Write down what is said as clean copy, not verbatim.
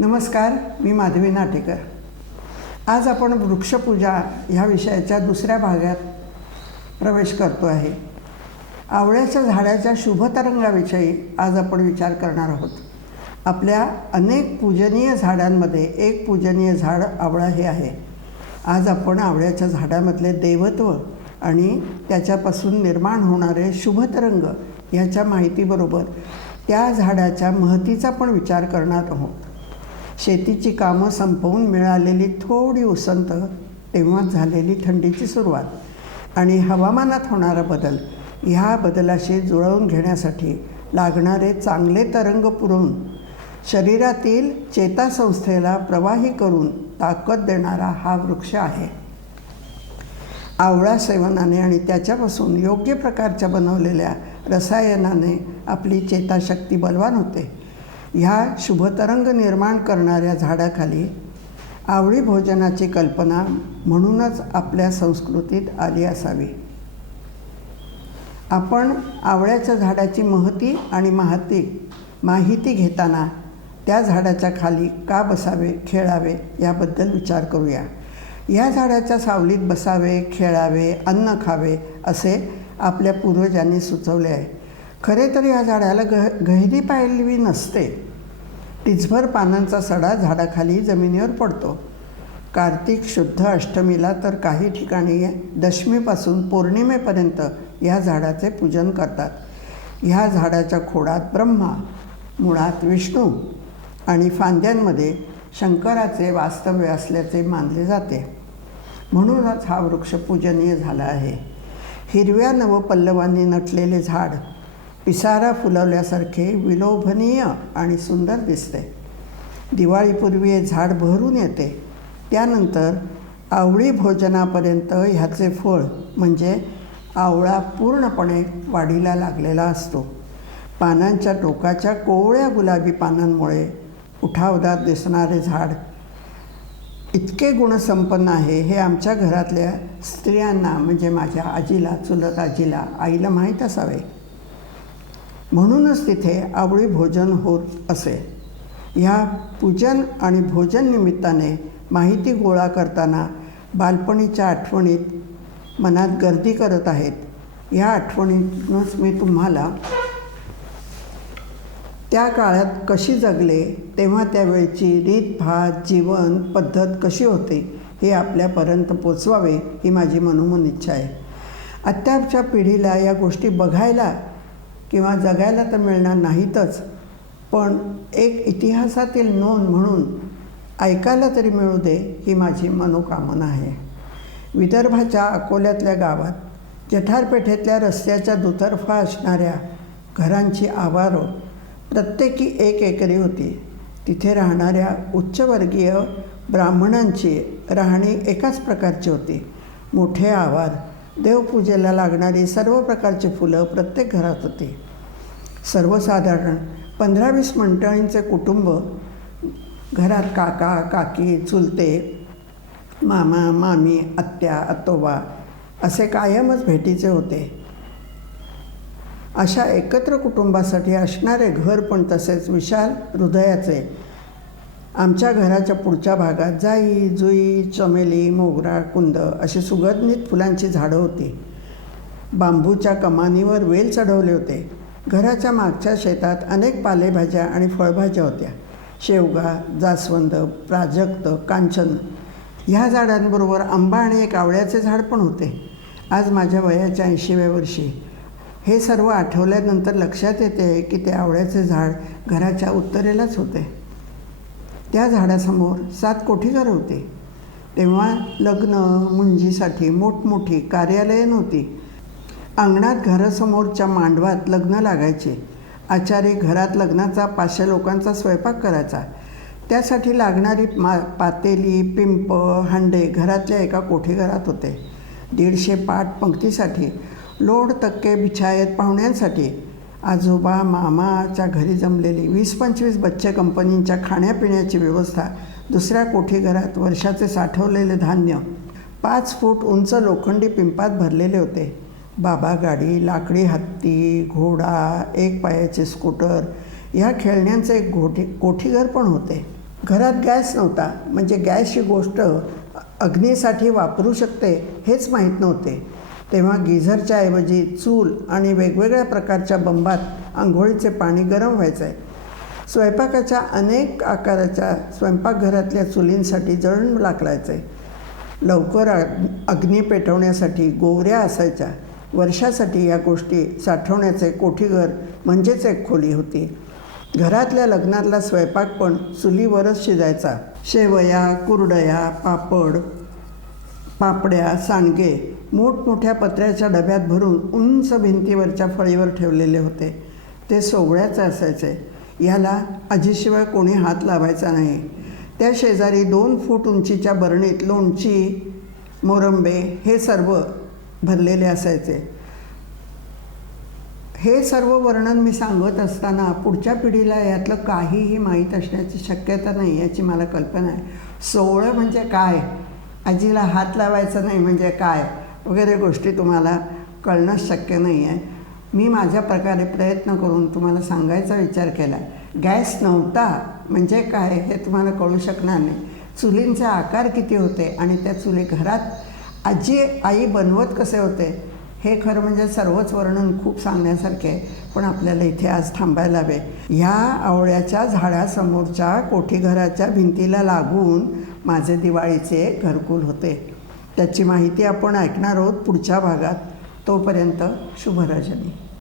नमस्कार, मी माधवी नाटेकर. आज आपण वृक्षपूजा ह्या विषयाच्या दुसऱ्या भागात प्रवेश करतो आहे. आवळ्याच्या झाडाच्या शुभतरंगाविषयी आज आपण विचार करणार आहोत. आपल्या अनेक पूजनीय झाडांमध्ये एक पूजनीय झाड आवळा हे आहे. आज आपण आवळ्याच्या झाडामधले देवत्व आणि त्याच्यापासून निर्माण होणारे शुभतरंग ह्याच्या माहितीबरोबर त्या झाडाच्या महतीचा पण विचार करणार आहोत. शेतीची कामं संपवून मिळालेली थोडी उसंत, तेव्हाच झालेली थंडीची सुरुवात आणि हवामानात होणारा बदल, ह्या बदलाशी जुळवून घेण्यासाठी लागणारे चांगले तरंग पुरवून शरीरातील चेतासंस्थेला प्रवाही करून ताकद देणारा हा वृक्ष आहे. आवळा सेवनाने आणि त्याच्यापासून योग्य प्रकारच्या बनवलेल्या रसायनाने आपली चेताशक्ती बलवान होते. ह्या शुभतरंग निर्माण करणाऱ्या झाडाखाली आवळी भोजनाची कल्पना म्हणूनच आपल्या संस्कृतीत आली असावी. आपण आवळ्याच्या झाडाची महती आणि माहिती घेताना त्या झाडाच्या खाली का बसावे, खेळावे याबद्दल विचार करूया. या झाडाच्या सावलीत बसावे, खेळावे, अन्न खावे असे आपल्या पूर्वजांनी सुचवले आहे. खरे तर या झाडाला गहिरी पायलवी नसते. टिचभर पानांचा सडा झाडाखाली जमिनीवर पडतो. कार्तिक शुद्ध अष्टमीला तर काही ठिकाणी दशमीपासून पौर्णिमेपर्यंत या झाडाचे पूजन करतात. ह्या झाडाच्या खोडात ब्रह्मा, मुळात विष्णू आणि फांद्यांमध्ये शंकराचे वास्तव्य असल्याचे मानले जाते. म्हणूनच हा वृक्ष पूजनीय झाला आहे. हिरव्या नवपल्लवांनी नटलेले झाड पिसारा फुलवल्यासारखे विलोभनीय आणि सुंदर दिसते. दिवाळीपूर्वी हे झाड बहरून येते. त्यानंतर आवळी भोजनापर्यंत ह्याचे फळ म्हणजे आवळा पूर्णपणे वाढीला लागलेला असतो. पानांच्या टोकाच्या कोवळ्या गुलाबी पानांमुळे उठावदार दिसणारे झाड इतके गुणसंपन्न आहे हे आमच्या घरातल्या स्त्रियांना म्हणजे माझ्या आजीला, चुलत आजीला, आईला माहीत असावे. म्हणूनच तिथे आवळी भोजन होत असे. ह्या पूजन आणि भोजन निमित्ताने माहिती गोळा करताना बालपणीच्या आठवणीत मनात गर्दी करत आहेत. ह्या आठवणीतूनच मी तुम्हाला त्या काळात कशी जगले, तेव्हा त्यावेळची रीतभात, जीवन पद्धत कशी होती हे आपल्यापर्यंत पोचवावे ही माझी मनोमन इच्छा आहे. आत्ताच्या पिढीला या गोष्टी बघायला किंवा जगायला तर मिळणार नाहीतच, पण एक इतिहासातील नोंद म्हणून ऐकायला तरी मिळू दे ही माझी मनोकामना आहे. विदर्भाच्या अकोल्यातल्या गावात जठारपेठेतल्या रस्त्याच्या दुतर्फा असणाऱ्या घरांची आवारं प्रत्येकी 1 एकरी होती. तिथे राहणाऱ्या उच्चवर्गीय ब्राह्मणांची राहणी एकाच प्रकारची होती. मोठे आवार, देवपूजेला लागणारी सर्व प्रकारची फुलं प्रत्येक घरात होती. सर्वसाधारण 15-20 मंडळींचे कुटुंब, घरात काका, काकी, चुलते, मामा, मामी, आत्या, आतोबा असे कायमच भेटीचे होते. अशा एकत्र कुटुंबासाठी असणारे घर पण तसेच विशाल हृदयाचे. आमच्या घराच्या पुढच्या भागात जाई, जुई, चमेली, मोगरा, कुंद अशी सुगंधित फुलांची झाडं होती. बांबूच्या कमानीवर वेल चढवले होते. घराच्या मागच्या शेतात अनेक पालेभाज्या आणि फळभाज्या होत्या. शेवगा, जास्वंद, प्राजक्त, कांचन ह्या झाडांबरोबर आंबा आणि एक आवळ्याचे झाड पण होते. आज माझ्या वयाच्या 80व्या वर्षी हे सर्व आठवल्यानंतर लक्षात येते की ते आवळ्याचे झाड घराच्या उत्तरेलाच होते. त्या झाडासमोर 7 कोठीघरं होती. तेव्हा लग्न मुंजीसाठी मोठमोठी कार्यालये नव्हती. अंगणात घरासमोरच्या मांडवात लग्न लागायचे. आचारी घरात लग्नाचा 500 लोकांचा स्वयंपाक करायचा. त्यासाठी लागणारी पातेली, पिंप, हांडे घरातल्या एका कोठीघरात होते. 150 पाट पंक्तीसाठी, लोड तक्के बिछायत पाहुण्यांसाठी. आजोबा मामाच्या घरी जमलेली 20-25 बच्चे कंपनींच्या खाण्यापिण्याची व्यवस्था. दुसऱ्या कोठीघरात वर्षाचे साठवलेले धान्य 5 फूट उंच लोखंडी पिंपात भरलेले होते. बाबा गाडी, लाकडी हत्ती, घोडा, 1 पायाचे स्कूटर ह्या खेळण्यांचे एक कोठीघर पण होते. घरात गॅस नव्हता, म्हणजे गॅसची गोष्ट अग्नीसाठी वापरू शकते हेच माहीत नव्हते. तेव्हा गिझरच्या ऐवजी चूल आणि वेगवेगळ्या प्रकारच्या बंबात आंघोळीचे पाणी गरम व्हायचे. स्वयंपाकाच्या अनेक आकाराच्या स्वयंपाकघरातल्या चुलींसाठी जळण लागायचे. लवकर अग्नी पेटवण्यासाठी गोवऱ्या असायच्या. वर्षासाठी या गोष्टी साठवण्याचे कोठीघर म्हणजेच एक खोली होती. घरातल्या लग्नातला स्वयंपाक पण चुलीवरच शिजायचा. शेवया, कुरडया, पापड, पापड्या, सांडगे मोठमोठ्या पत्र्याच्या डब्यात भरून उंच भिंतीवरच्या फळीवर ठेवलेले होते. ते सोवळ्याचे असायचे. याला आजीशिवाय कोणी हात लावायचा नाही. त्या शेजारी 2 फूट उंचीच्या बरणीत लोणची, मोरंबे हे सर्व भरलेले असायचे. हे सर्व वर्णन मी सांगत असताना पुढच्या पिढीला यातलं काहीही माहीत असण्याची शक्यता नाही याची मला कल्पना आहे. सोवळं म्हणजे काय, आजीला हात लावायचा नाही म्हणजे काय वगैरे गोष्टी तुम्हाला कळणंच शक्य नाही आहे. मी माझ्या प्रकारे प्रयत्न करून तुम्हाला सांगायचा विचार केला आहे. गॅस नव्हता म्हणजे काय हे तुम्हाला कळू शकणार नाही. चुलींचे आकार किती होते आणि त्या चुली घरात आई बनवत कसे होते हे खरं म्हणजे सर्वच वर्णन खूप सांगण्यासारखे आहे. पण आपल्याला इथे आज थांबायला हवे. ह्या आवळ्याच्या झाडासमोरच्या कोठीघराच्या भिंतीला लागून माझे दिवाळीचे घरकुल होते. त्याची माहिती आपण ऐकणार आहोत पुढच्या भागात. तोपर्यंत शुभराजनी.